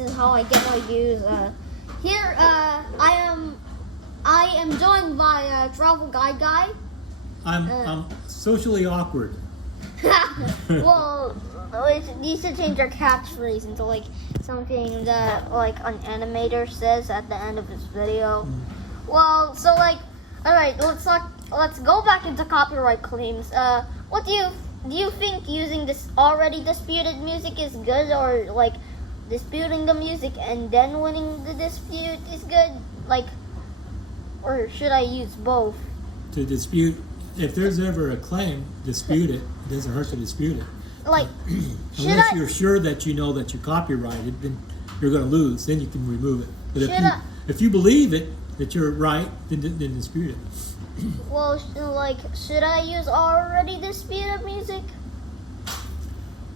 is how I get my views. Here, I am joined by Travelguide guy. I'm socially awkward. Well, you should change your catchphrase into like something that like an animator says at the end of his video. Well, so like, all right, let's go back into copyright claims. What do you think using this already disputed music is good, or like disputing the music and then winning the dispute is good? Like, or should I use both? To dispute, if there's ever a claim, dispute it. It doesn't hurt to dispute it. Like, Unless you're sure that you know that you're copyrighted, then you're going to lose. Then you can remove it. But if you believe it, that you're right, then dispute it. Well, like, should I use already disputed music?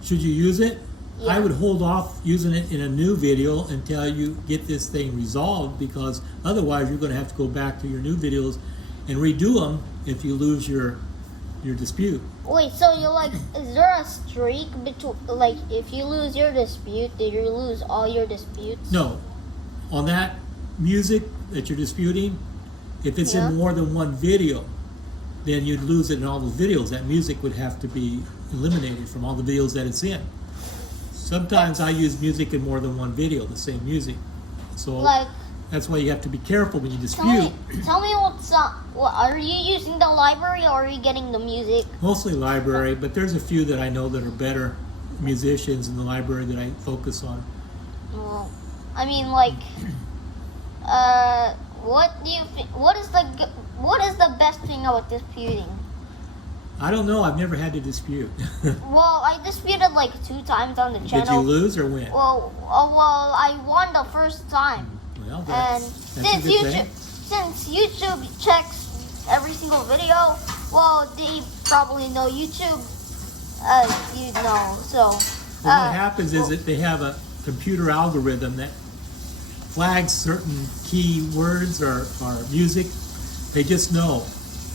Should you use it? Yeah. I would hold off using it in a new video until you get this thing resolved, because otherwise you're going to have to go back to your new videos and redo them if you lose your dispute. Wait, so you're like, is there a streak between, like, if you lose your dispute, did you lose all your disputes? No. On that music that you're disputing, if it's in more than one video, then you'd lose it in all those videos. That music would have to be eliminated from all the videos that it's in. Sometimes I use music in more than one video, the same music. So like, that's why you have to be careful when you dispute. Tell me what are you using the library, or are you getting the music? Mostly library, but there's a few that I know that are better musicians in the library that I focus on. Well, I mean, like, what do you think? What is the best thing about disputing? I don't know. I've never had to dispute. Well, I disputed like 2 times on the channel. Did you lose or win? Well, I won the first time. Well, And that's a good thing. since YouTube checks every single video, well, they probably know YouTube. You know, so. Well, what happens is that they have a computer algorithm that flags certain key words or music. They just know,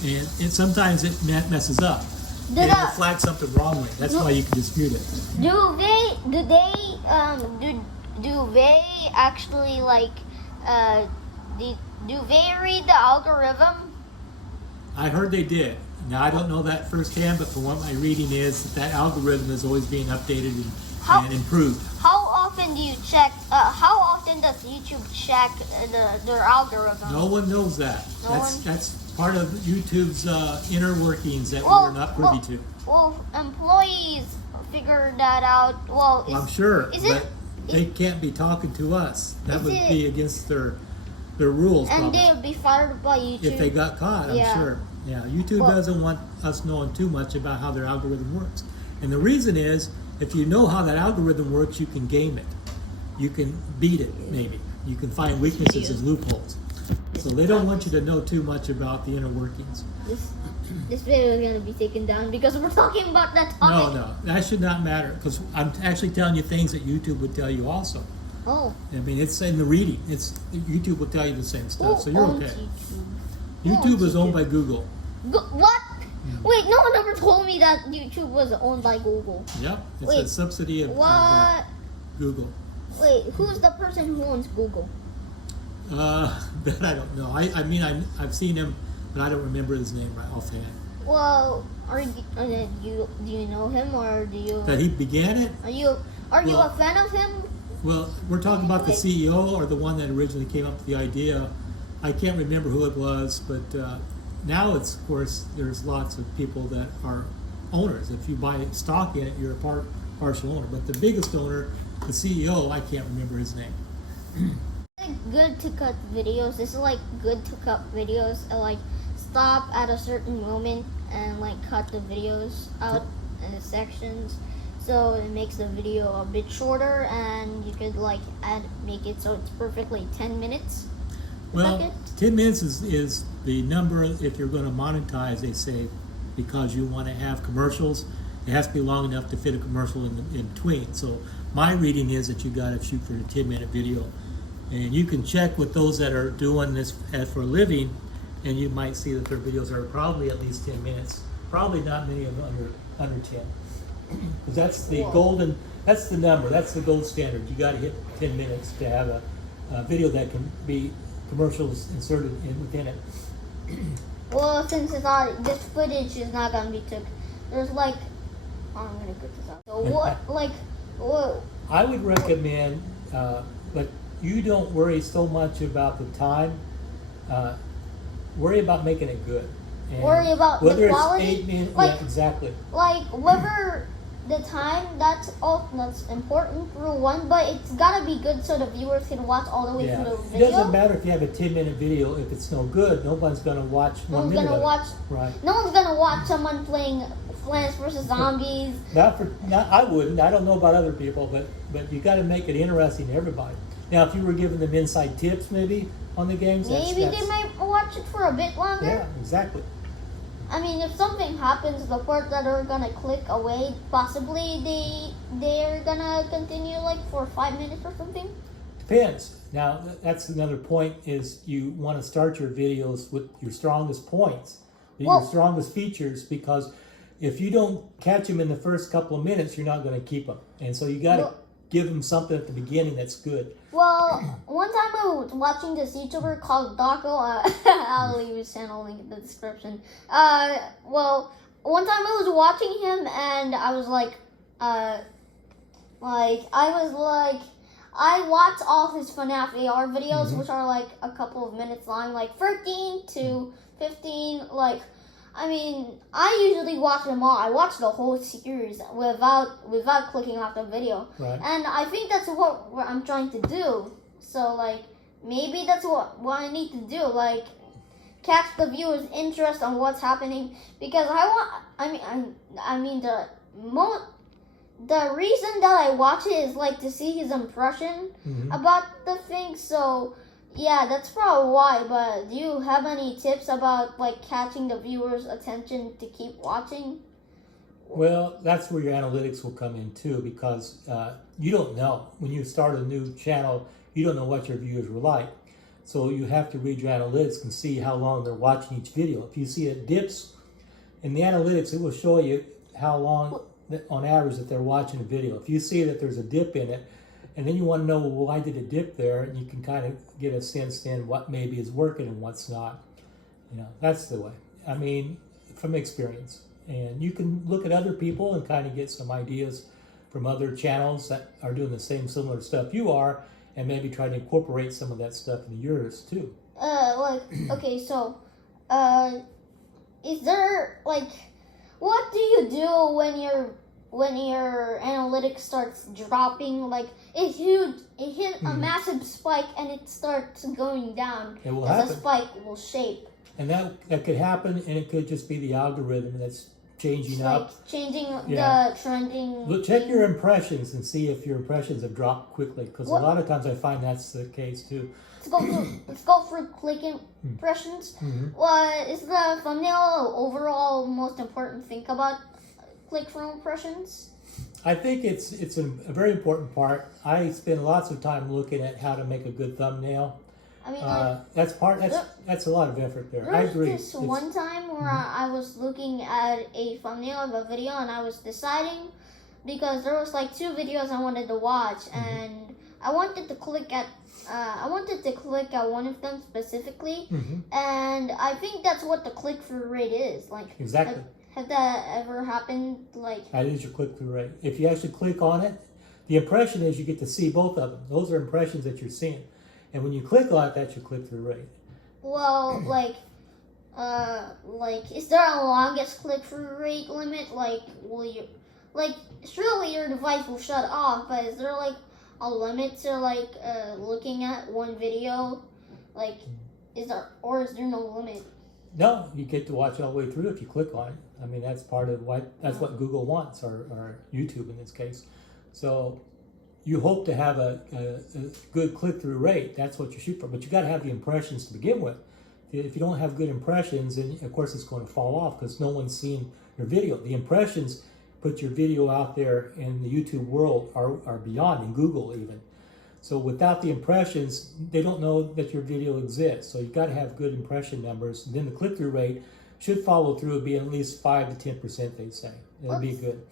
and sometimes it messes up. They flag something wrongly. That's why you can dispute it. Do they actually like do they read the algorithm? I heard they did. Now I don't know that firsthand, but from what my reading is, that algorithm is always being updated and improved. How often do you check? How often does YouTube check their algorithm? No one knows that. That's part of YouTube's inner workings that Well, we're not privy to. Well, employees figure that out. Well, I'm sure, but they can't be talking to us. That would be against their rules. And probably. they would be fired by YouTube If they got caught, I'm sure. Yeah, YouTube doesn't want us knowing too much about how their algorithm works. And the reason is, if you know how that algorithm works, you can game it. You can beat it, maybe. You can find weaknesses and loopholes. So they don't want you to know too much about the inner workings. This video is going to be taken down because we're talking about that topic. No, that should not matter, because I'm actually telling you things that YouTube would tell you also. Oh. I mean, it's in the reading. YouTube will tell you the same stuff, so you're okay. YouTube? YouTube is owned by Google. What? Yeah. Wait, no one ever told me that YouTube was owned by Google. Yep, it's a subsidy of Google. Wait, who's the person who owns Google? That I don't know. I mean, I've seen him, but I don't remember his name right offhand. Well, do you know him, or do you? That he began it? Are you a fan of him? Well, we're talking about the CEO or the one that originally came up with the idea. I can't remember who it was, but now it's, of course, there's lots of people that are owners. If you buy stock in it, you're a partial owner. But the biggest owner, the CEO, I can't remember his name. Good to cut videos. This is like good to cut videos. I like stop at a certain moment and like cut the videos out in the sections, so it makes the video a bit shorter, and you could like make it so it's perfectly 10 minutes. Well, 10 minutes is the number if you're going to monetize, they say, because you want to have commercials. It has to be long enough to fit a commercial in between. So my reading is that you got to shoot for a 10-minute video. And you can check with those that are doing this for a living, and you might see that their videos are probably at least 10 minutes. Probably not many of them under 10. Because that's the golden That's the number. That's the gold standard. You got to hit 10 minutes to have a video that can be commercials inserted within it. Well, since it's not, this footage is not gonna be took. There's like, oh, I'm gonna get this out. So what? I would recommend, but you don't worry so much about the time. Worry about making it good. And worry about whether the quality. It's 8 minutes. Like, yeah, exactly. Like whether the time, that's important for one, but it's gotta be good so the viewers can watch all the way through the video. It doesn't matter if you have a 10-minute video. If it's no good, nobody's going to watch 1 minute of it. Right. No one's gonna watch someone playing Plants vs. Zombies. I wouldn't. I don't know about other people, but you got to make it interesting to everybody. Now, if you were giving them inside tips, maybe on the games, maybe they might watch it for a bit longer. Yeah, exactly. I mean, if something happens, the part that are gonna click away, possibly they're gonna continue like for 5 minutes or something. Depends. Now, that's another point, is you want to start your videos with your strongest points, your strongest features, because if you don't catch them in the first couple of minutes, you're not going to keep them. And so you got to give them something at the beginning that's good. Well, one time I was watching this YouTuber called Daco. I'll leave his channel link in the description. Well, one time I was watching him and I was like, I watch all his FNAF AR videos, which are like a couple of minutes long, like 13 to 15, like, I mean, I usually watch them all. I watch the whole series without clicking off the video. Right. And I think that's what I'm trying to do. So, like, maybe that's what I need to do. Like, catch the viewers' interest on what's happening. Because the reason that I watch it is, like, to see his impression about the thing. So, yeah, that's probably why, but do you have any tips about, like, catching the viewers' attention to keep watching? Well, that's where your analytics will come in, too, because you don't know. When you start a new channel, you don't know what your viewers were like. So you have to read your analytics and see how long they're watching each video. If you see it dips in the analytics, it will show you how long, on average, that they're watching a video. If you see that there's a dip in it, and then you want to know, well, why did it dip there? And you can kind of get a sense then what maybe is working and what's not. You know, that's the way. I mean, from experience. And you can look at other people and kind of get some ideas from other channels that are doing the same similar stuff you are, and maybe try to incorporate some of that stuff into yours too. Okay, so, is there, like, what do you do when your analytics starts dropping? Like, it hit a massive spike and it starts going down. It will happen. The spike will shape. And that could happen, and it could just be the algorithm that's changing up. Like changing the trending. Look, check your impressions and see if your impressions have dropped quickly, because a lot of times I find that's the case too. Let's go through click impressions. What is the thumbnail overall most important thing about click-through impressions? I think it's a very important part. I spend lots of time looking at how to make a good thumbnail. I mean, that's a lot of effort there. I agree. This one time where I was looking at a thumbnail of a video and I was deciding, because there was like 2 videos I wanted to watch, and I wanted to click at one of them specifically, and I think that's what the click-through rate is. Like, exactly. Have that ever happened? Like, that is your click-through rate. If you actually click on it, the impression is you get to see both of them. Those are impressions that you're seeing. And when you click on it, that's your click-through rate. Well, is there a longest click-through rate limit? Like, surely your device will shut off, but is there, like, a limit to, like, looking at one video? Like, is there no limit? No, you get to watch all the way through if you click on it. I mean, that's part of that's what Google wants, or YouTube in this case. So you hope to have a good click-through rate. That's what you shoot for. But you got to have the impressions to begin with. If you don't have good impressions, then of course it's going to fall off because no one's seen your video. The impressions put your video out there in the YouTube world are beyond, in Google even. So without the impressions, they don't know that your video exists. So you've got to have good impression numbers. And then the click-through rate should follow through, be at least 5 to 10%, they say. It'll be good.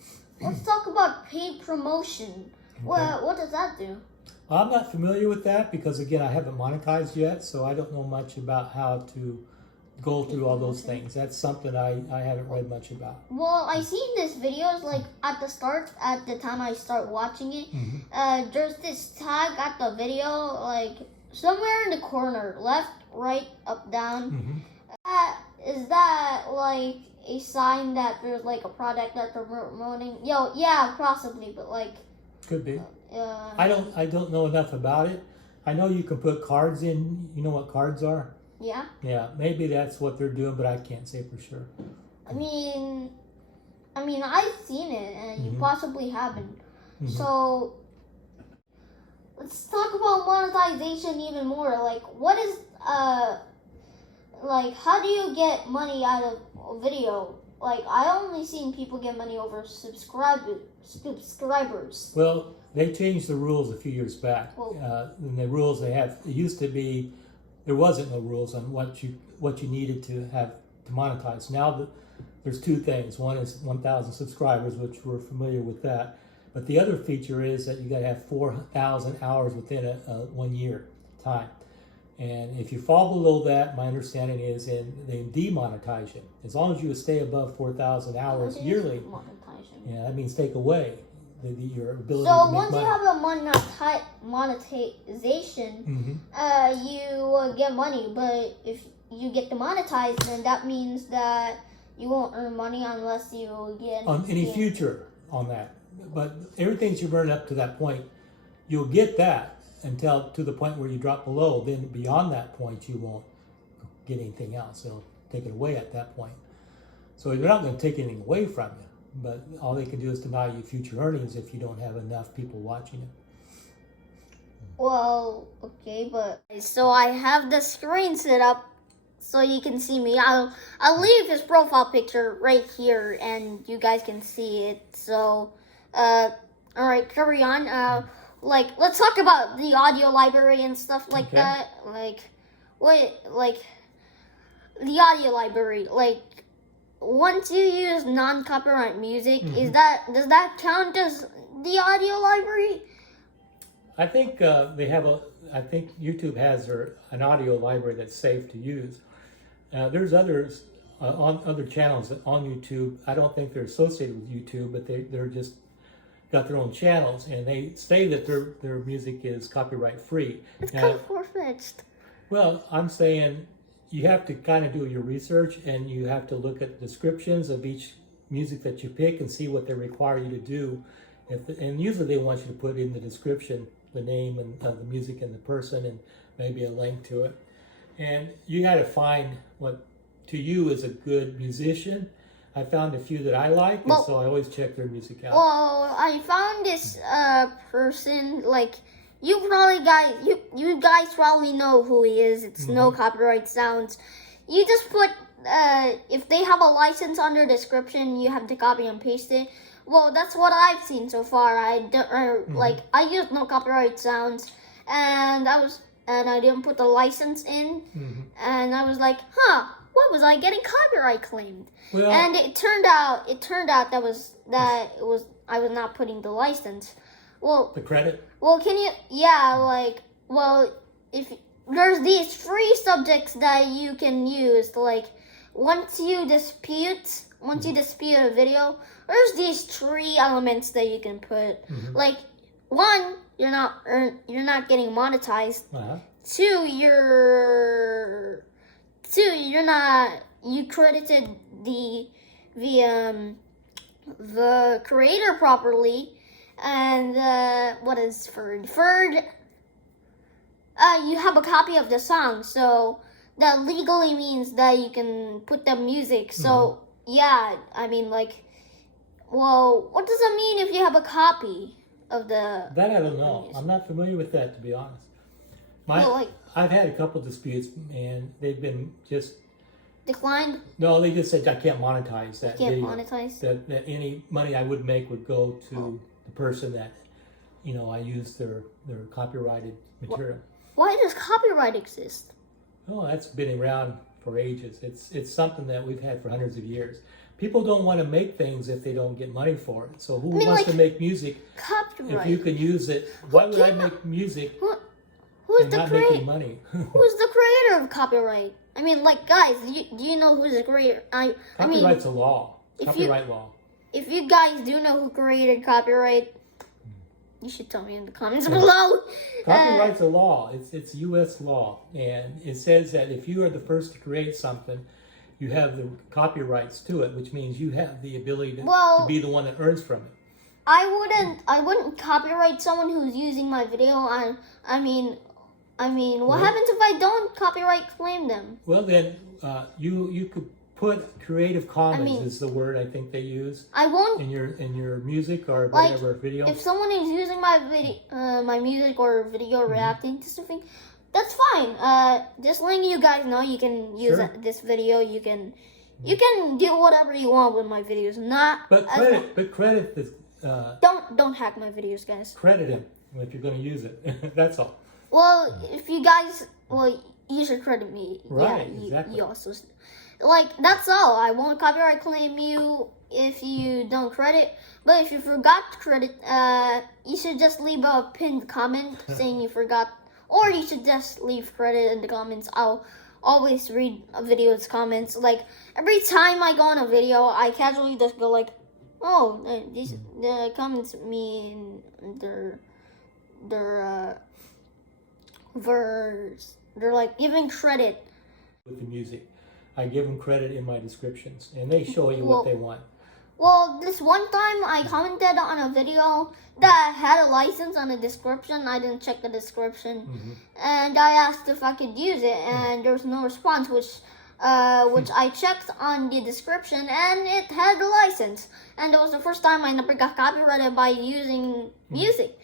let's talk about paid promotion. What does that do? Well, I'm not familiar with that because, again, I haven't monetized yet, so I don't know much about how to go through all those things. That's something I haven't read much about. Well, I seen this videos like at the start, at the time I start watching it. There's this tag at the video, like somewhere in the corner, left, right, up, down. Is that like a sign that there's like a product that they're promoting? Yeah, possibly, but like could be. I don't know enough about it. I know you can put cards in. You know what cards are? Yeah. Yeah, maybe that's what they're doing, but I can't say for sure. I mean, I've seen it, and you possibly haven't. So let's talk about monetization even more. Like, what is like, how do you get money out of a video? Like, I only seen people get money over subscribers. Well, they changed the rules a few years back. And the rules they have, it used to be, there wasn't no rules on what you needed to have to monetize. Now there's two things. One is 1,000 subscribers, which we're familiar with that. But the other feature is that you got to have 4,000 hours within a 1 year time. And if you fall below that, my understanding is they demonetize you. As long as you stay above 4,000 hours yearly, yeah, that means take away your ability to make money. So once you have a monetization, you get money. But if you get demonetized, then that means that you won't earn money unless you get on any future on that. But everything you earn up to that point, you'll get that until to the point where you drop below. Then beyond that point, you won't get anything else. They'll take it away at that point. So they're not going to take anything away from you. But all they can do is deny you future earnings if you don't have enough people watching it. Well, okay, but so I have the screen set up so you can see me. I'll leave his profile picture right here and you guys can see it. So, all right, carry on. Like, let's talk about the audio library and stuff like that. Like, the audio library, like. Once you use non-copyright music, does that count as the audio library? I think I think YouTube has an audio library that's safe to use. There's others on other channels on YouTube. I don't think they're associated with YouTube, but they're just got their own channels, and they say that their music is copyright free. It's kind of far-fetched. Well, I'm saying you have to kind of do your research, and you have to look at descriptions of each music that you pick and see what they require you to do. And usually they want you to put in the description the name and the music and the person and maybe a link to it. And you got to find what to you is a good musician. I found a few that I like, and so I always check their music out. Well, I found this person, like, you guys probably know who he is. It's no copyright sounds. You just put if they have a license on their description, you have to copy and paste it. Well, that's what I've seen so far. I used no copyright sounds, and I didn't put the license in, and I was like, what was I getting copyright claimed? Well, and it turned out I was not putting the license. Well, the credit? Well, can you? Yeah, like, well, if there's these free subjects that you can use, like, once you dispute a video, there's these 3 elements that you can put. Like, 1, you're not getting monetized. 2, you credited the creator properly. And what is third? Third, you have a copy of the song, so that legally means that you can put the music. So yeah, I mean, like, well, what does it mean if you have a copy of the? That I don't know. I'm not familiar with that, to be honest. I've had a couple disputes, and they've been just declined. No, they just said I can't monetize that. You can't monetize. That any money I would make would go to the person that, I used their copyrighted material. Why does copyright exist? Oh, that's been around for ages. It's something that we've had for hundreds of years. people don't want to make things if they don't get money for it. So who I mean, wants like, to make music copyright. if you can use it? Why would I make music Who's and the not creator? making money? Who's the creator of copyright? I mean, like, guys, do you know who's the creator? I mean, Copyright's a law. Copyright law. if you guys do know who created copyright, you should tell me in the comments below. Copyright's a law. It's U.S. law, and it says that if you are the first to create something, you have the copyrights to it, which means you have the ability to be the one that earns from it. I wouldn't copyright someone who's using my video. I mean, what happens if I don't copyright claim them? Well, then you could put Creative Commons is the word I think they use. I won't in your music or whatever video. If someone is using my video, my music or video reacting to something, that's fine. Just letting you guys know you can use this video. You can do whatever you want with my videos. But credit this. Don't hack my videos, guys. Credit him if you're going to use it. That's all. Well, if you guys, you should credit me. Right, yeah, exactly. You also, that's all. I won't copyright claim you if you don't credit. But if you forgot to credit, you should just leave a pinned comment saying you forgot. Or you should just leave credit in the comments. I'll always read a video's comments. Like, every time I go on a video, I casually just go like, oh, the comments mean they're like giving credit. With the music, I give them credit in my descriptions, and they show you what they want. Well, this one time I commented on a video that had a license on the description. I didn't check the description, and I asked if I could use it, and there was no response, which I checked on the description, and it had a license. And it was the first time I never got copyrighted by using music.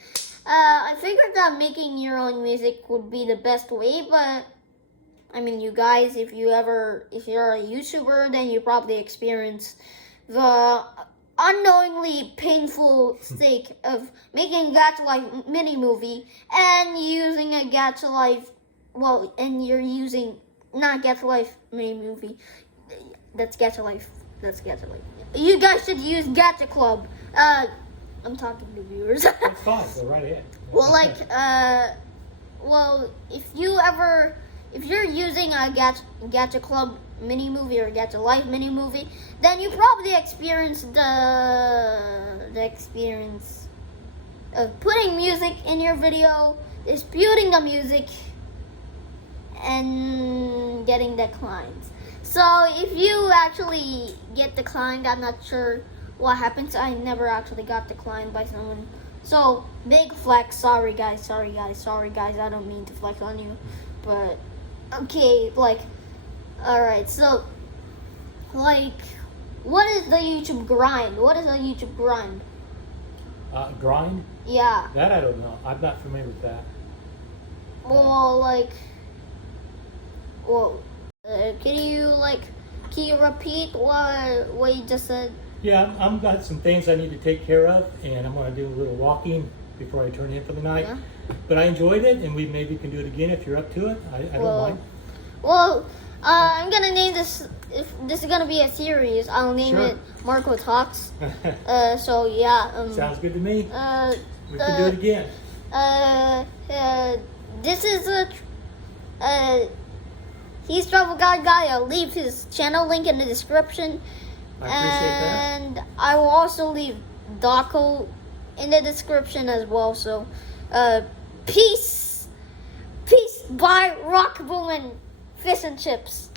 I figured that making your own music would be the best way, but I mean, you guys, if you're a YouTuber, then you probably experience the unknowingly painful stake of making a Gacha Life mini movie and using a Gacha Life, and you're using not Gacha Life mini movie. That's Gacha Life. You guys should use Gacha Club. I'm talking to viewers. That's fine. Go right ahead. If you're using a Gacha Club mini movie or Gacha Life mini movie, then you probably experienced the experience of putting music in your video, disputing the music, and getting declines. So if you actually get declined, I'm not sure what happens. I never actually got declined by someone. So big flex. Sorry guys. I don't mean to flex on you, but okay. All right. So what is the YouTube grind? Grind? Yeah. That I don't know. I'm not familiar with that. Can you repeat what you just said? Yeah, I've got some things I need to take care of, and I'm going to do a little walking before I turn in for the night. Yeah. But I enjoyed it, and we maybe can do it again if you're up to it. I don't mind. Well, I'm gonna name this. If this is gonna be a series, I'll name it Marco Talks. So yeah. Sounds good to me. We can do it again. This is he's Travelguide guy. I'll leave his channel link in the description. I appreciate that. And I will also leave Daco in the description as well. So, peace. Bye, rock boom and fish and chips.